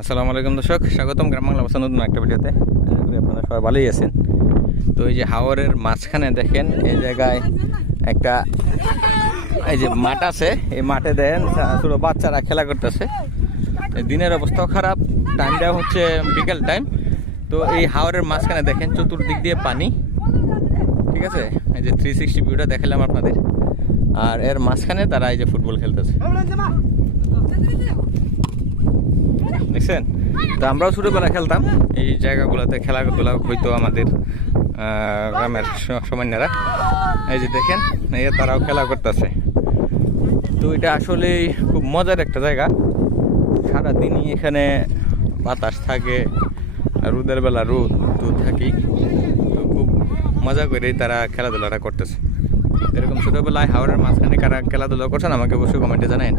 আসসালামু আলাইকুম দর্শক, স্বাগতম গ্রাম বাংলা ভাষা নতুন একটা ভিডিওতে। আশা করি আপনারা সবাই ভালোই আছেন। তো এই যে হাওরের মাঝখানে দেখেন এই জায়গায় একটা এই যে মাঠ আছে, এই মাঠে দেখেন ছোটো বাচ্চারা খেলা করতেছে। দিনের অবস্থাও খারাপ, টাইমটা হচ্ছে বিকেল টাইম। তো এই হাওরের মাঝখানে দেখেন চতুর্দিক দিয়ে পানি, ঠিক আছে। এই যে 360 ভিউটা দেখালাম আপনাদের, আর এর মাঝখানে তারা এই যে ফুটবল খেলতেছে, দেখছেন। তো আমরাও ছোটোবেলা খেলতাম এই জায়গাগুলোতে, খেলাধুলা হইতো আমাদের গ্রামের সমান্যরা। এই যে দেখেন এই তারাও খেলা করতেছে। তো এটা আসলেই খুব মজার একটা জায়গা, সারাদিনই এখানে বাতাস থাকে, রোদের বেলা রোদ থাকি। তো খুব মজা করেই তারা খেলাধুলাটা করতেছে। এরকম ছোটোবেলায় হাওড়ের মাঝখানে কারা খেলাধুলা করছেন আমাকে অবশ্যই কমেন্টে জানাই।